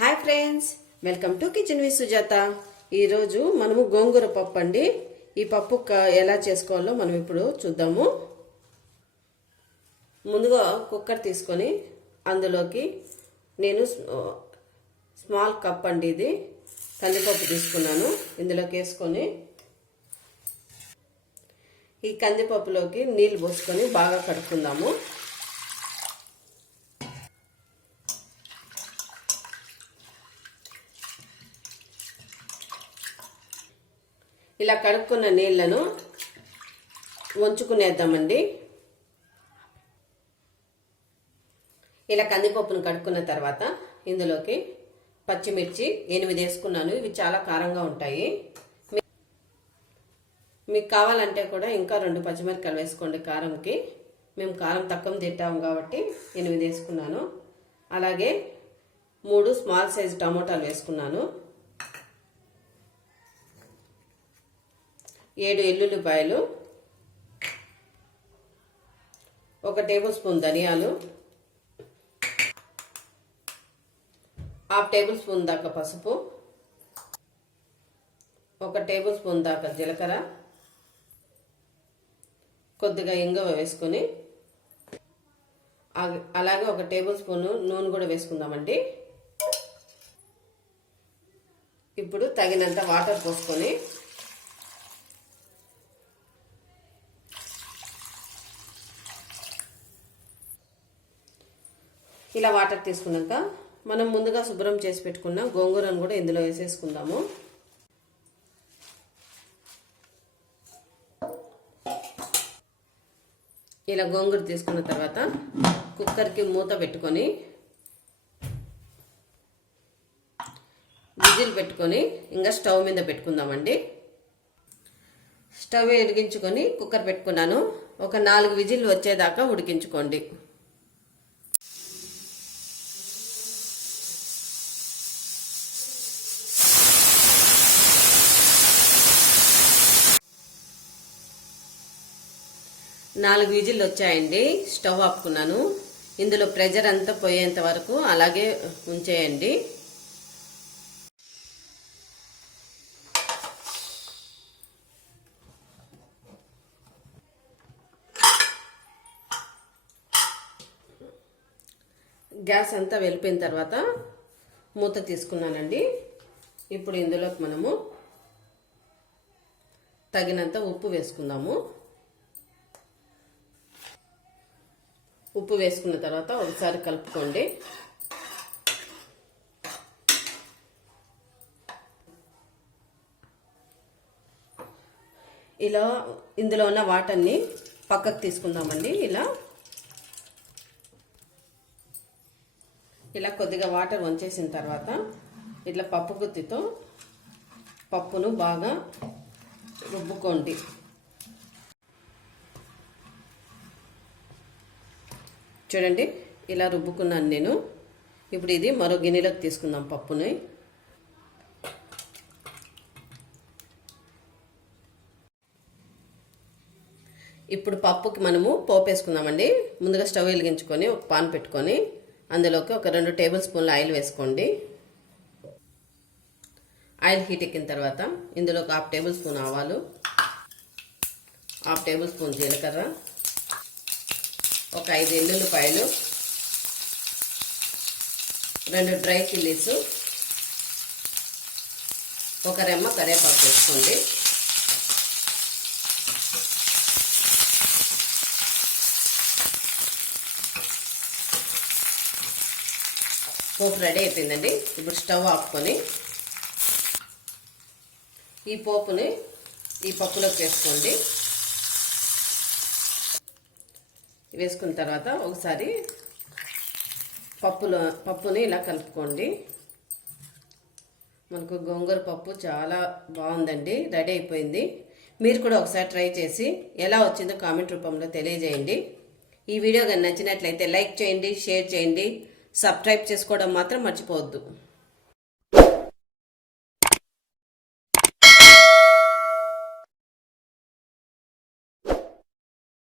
Hi friends welcome to kitchen వి సుజాత. ఈరోజు మనము గోంగూర పప్పు అండి. ఈ పప్పు క- ఎలా చేసుకోవాలో మనం ఇప్పుడు చూద్దాము. ముందుగా కుక్కర్ తీసుకొని అందులోకి నేను స్మాల్ కప్ అండి ఇది. కందిపప్పు తీసుకున్నాను. ఇందులోకి వేసుకొని ఈ కందిపప్పులోకి నీళ్ళు పోసుకొని బాగా కడుక్కుందాము. ఇలా కడుక్కున్న నీళ్ళను వంచుకునేద్దామండి. ఇలా కందిపప్పును కడుక్కున్న తర్వాత ఇందులోకి పచ్చిమిర్చి ఎనిమిది వేసుకున్నాను. ఇవి చాలా కారంగా ఉంటాయి. మీకు కావాలంటే కూడా ఇంకా రెండు పచ్చిమిరపకాయలు వేసుకోండి కారంకి. మేము కారం తక్కువ తింటాము కాబట్టి ఎనిమిది వేసుకున్నాను. అలాగే మూడు స్మాల్ సైజు టమోటాలు వేసుకున్నాను. ఏడు ఎల్లుల్లిపాయలు ఒక టేబుల్ స్పూన్ ధనియాలు హాఫ్ టేబుల్ స్పూన్ దాకా పసుపు ఒక టేబుల్ స్పూన్ దాకా జీలకర్ర కొద్దిగా ఇంగవ వేసుకొని అలాగే ఒక టేబుల్ స్పూన్ నూనె కూడా వేసుకుందామండి. ఇప్పుడు తగినంత వాటర్ పోసుకొని ఇలా వాటర్ తీసుకున్నాక మనం ముందుగా శుభ్రం చేసి పెట్టుకున్న గోంగూరను కూడా ఇందులో వేసేసుకుందాము. ఇలా గోంగూర తీసుకున్న తర్వాత కుక్కర్కి మూత పెట్టుకొని విజిల్ పెట్టుకొని ఇంకా స్టవ్ మీద పెట్టుకుందామండి. స్టవ్ వెలిగించుకొని కుక్కర్ పెట్టుకున్నాను. ఒక నాలుగు విజిల్ వచ్చేదాకా ఉడికించుకోండి. నాలుగు విజిల్లు వచ్చాయండి. స్టవ్ ఆపుకున్నాను. ఇందులో ప్రెజర్ అంతా పోయేంత వరకు అలాగే ఉంచేయండి. గ్యాస్ అంతా వెళ్ళిపోయిన తర్వాత మూత తీసుకున్నానండి. ఇప్పుడు ఇందులోకి మనము తగినంత ఉప్పు వేసుకుందాము. ఉప్పు వేసుకున్న తర్వాత ఒకసారి కలుపుకోండి. ఇలా ఇందులో ఉన్న వాటర్ని పక్కకు తీసుకుందామండి. ఇలా ఇలా కొద్దిగా వాటర్ వంచేసిన తర్వాత ఇట్లా పప్పు గుత్తితో పప్పును బాగా రుబ్బుకోండి. చూడండి ఇలా రుబ్బుకున్నాను నేను. ఇప్పుడు ఇది మరో గిన్నెలోకి తీసుకుందాం పప్పుని. ఇప్పుడు పప్పుకి మనము పోపు వేసుకుందామండి. ముందుగా స్టవ్ వెలిగించుకొని ఒక పాన్ పెట్టుకొని అందులోకి ఒక రెండు టేబుల్ స్పూన్ల ఆయిల్ వేసుకోండి. ఆయిల్ హీట్ ఎక్కిన తర్వాత ఇందులో ఒక హాఫ్ టేబుల్ స్పూన్ ఆవాలు హాఫ్ టేబుల్ స్పూన్ జీలకర్ర ఒక ఐదు ఎల్లుల్లిపాయలు రెండు డ్రై చిల్లీస్ ఒక రెమ్మ కరివేపాకు వేసుకోండి. పోపు రెడీ అయిపోయిందండి. ఇప్పుడు స్టవ్ ఆపుకొని ఈ పోపుని ఈ పప్పులోకి వేసుకోండి. వేసుకున్న తర్వాత ఒకసారి పప్పులో పప్పుని ఇలా కలుపుకోండి. మనకు గోంగూర పప్పు చాలా బాగుందండి రెడీ అయిపోయింది. మీరు కూడా ఒకసారి ట్రై చేసి ఎలా వచ్చిందో కామెంట్ రూపంలో తెలియజేయండి. ఈ వీడియో కానీ నచ్చినట్లయితే లైక్ చేయండి షేర్ చేయండి సబ్స్క్రైబ్ చేసుకోవడం మాత్రం మర్చిపోవద్దు.